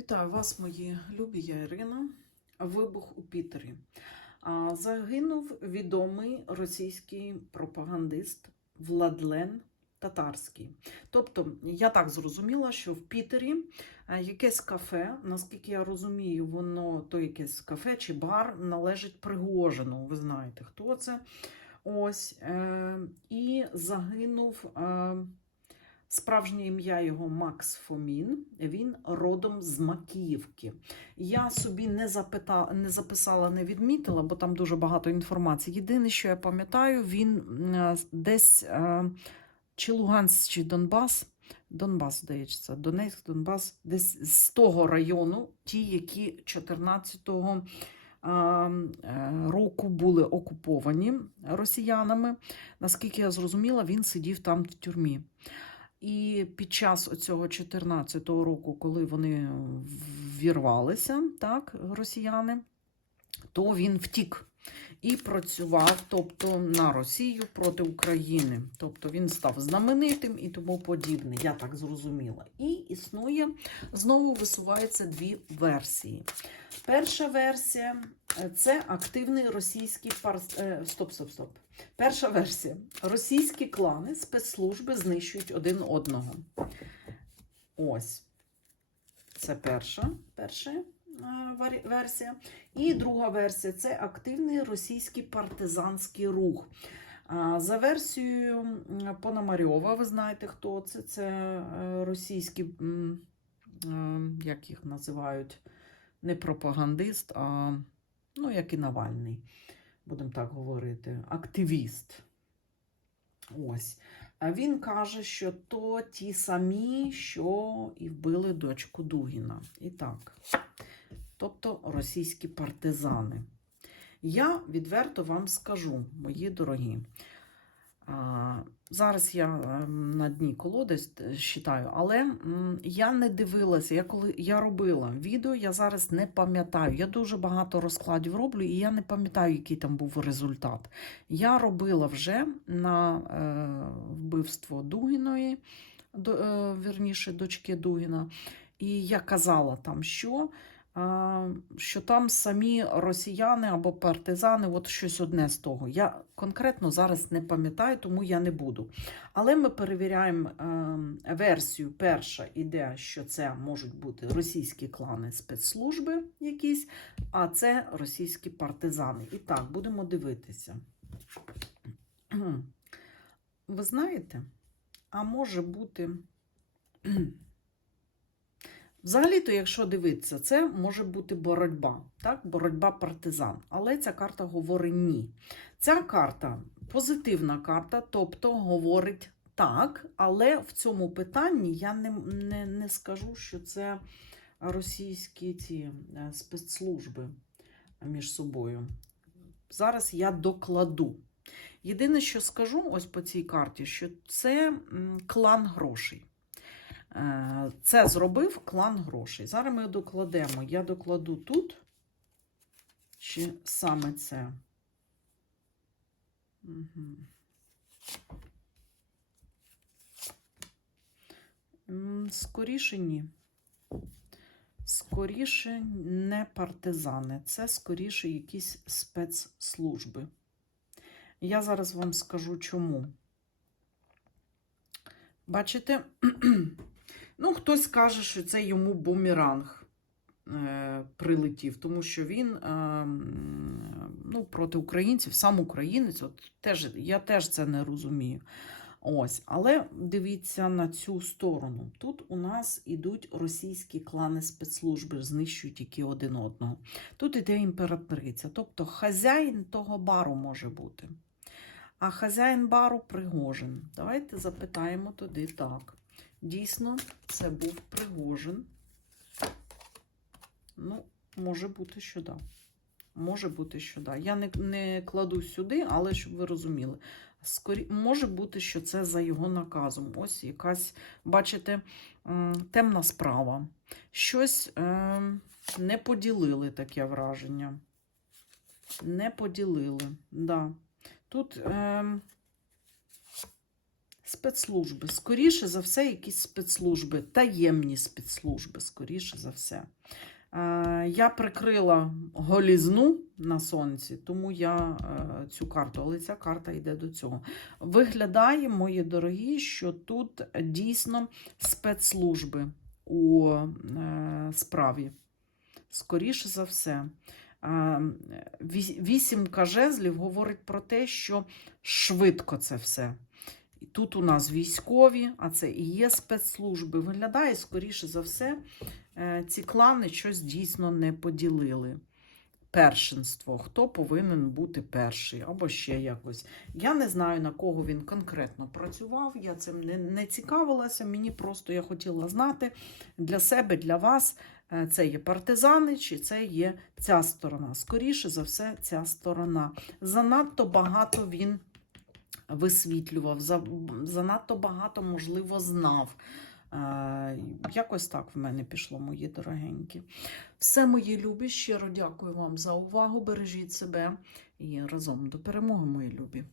Вітаю вас, мої любі, я Ірина. Вибух у Пітері. Загинув відомий російський пропагандист Владлен Татарський. Тобто, я так зрозуміла, що в Пітері е, якесь кафе, наскільки я розумію, воно то якесь кафе чи бар належить Пригожину. Ви знаєте, хто це. Ось. Е, і загинув. Справжнє ім'я його Макс Фомін. Він родом з Макіївки. Я собі не запита... не записала, не відмітила, бо там дуже багато інформації. Єдине, що я пам'ятаю, він е, десь е, чи Луганськ, чи Донбас. Донбас, здається, Донецьк, Донбас, десь з того району, ті, які 14-го е, е, року були окуповані росіянами. Наскільки я зрозуміла, він сидів там в тюрмі. І під час цього 14-го року, коли вони ввірвалися, так, росіяни, то він втік і працював тобто, на Росію проти України. Тобто він став знаменитим і тому подібне, я так зрозуміла. І існує, знову висуваються дві версії. Перша версія е, це активний російський пар... е, Стоп, стоп, стоп. Перша версія. Російські клани, спецслужби знищують один одного. Ось. Це перша, е, варі- версія. І друга версія це активний російський партизанський рух. За версією Пономарьова, ви знаєте, хто це? Це е, російські, е, як їх називають, не пропагандист, а ну, як і Навальний будемо так говорити, активіст. Ось. А він каже, що то ті самі, що і вбили дочку Дугіна. І так. Тобто російські партизани. Я відверто вам скажу, мої дорогі. Зараз я ем, на дні колодець читаю, але я не дивилася. Я коли я робила відео, я зараз не пам'ятаю. Я дуже багато розкладів роблю, і я не пам'ятаю, який там був результат. Я робила вже на е, вбивство Дугіної, е, вірніше, дочки Дугіна. І я казала там, що що там самі росіяни або партизани, от щось одне з того. Я конкретно зараз не пам'ятаю, тому я не буду. Але ми перевіряємо е, версію. Перша іде, що це можуть бути російські клани спецслужби якісь, а це російські партизани. І так, будемо дивитися. Ви знаєте, а може бути. Взагалі-то, якщо дивитися, це може бути боротьба, так? боротьба партизан. Але ця карта говорить ні. Ця карта позитивна карта, тобто говорить так, але в цьому питанні я не, не, не скажу, що це російські ці е, спецслужби між собою. Зараз я докладу. Єдине, що скажу ось по цій карті, що це клан грошей. Е, Це зробив клан грошей. Зараз ми докладемо. Я докладу тут, чи саме це. Угу. Скоріше ні. Скоріше не партизани, це скоріше якісь спецслужби. Я зараз вам скажу чому. Бачите, ну, хтось каже, що це йому бумеранг е, прилетів, тому що він е, ну, проти українців, сам українець, от теж, я теж це не розумію. Ось, але дивіться на цю сторону. Тут у нас ідуть російські клани спецслужби, знищують які один одного. Тут іде імператриця, тобто хазяїн того бару може бути. А хазяїн бару Пригожин. Давайте запитаємо туди так. Дійсно, це був Пригожин. Ну, може бути, що да. Може бути, що да. Я не, не кладу сюди, але щоб ви розуміли. Скорі... Може бути, що це за його наказом. Ось якась, бачите, темна справа. Щось е, не поділили таке враження. Не поділили, да. Тут е, Спецслужби. Скоріше за все, якісь спецслужби, таємні спецслужби, скоріше за все. Е, Я прикрила голізну на сонці, тому я е, цю карту, але ця карта йде до цього. Виглядає, мої дорогі, що тут дійсно спецслужби у е, справі. Скоріше за все. Вісімка жезлів говорить про те, що швидко це все. І Тут у нас військові, а це і є спецслужби. Виглядає, скоріше за все, е, ці клани щось дійсно не поділили. Першинство, хто повинен бути перший, або ще якось. Я не знаю, на кого він конкретно працював, я цим не, не цікавилася. Мені просто я хотіла знати для себе, для вас, е, це є партизани, чи це є ця сторона. Скоріше за все, ця сторона. Занадто багато він висвітлював, занадто багато, можливо, знав. Е, Якось так в мене пішло, мої дорогенькі. Все, мої любі, щиро дякую вам за увагу. Бережіть себе і разом до перемоги, мої любі.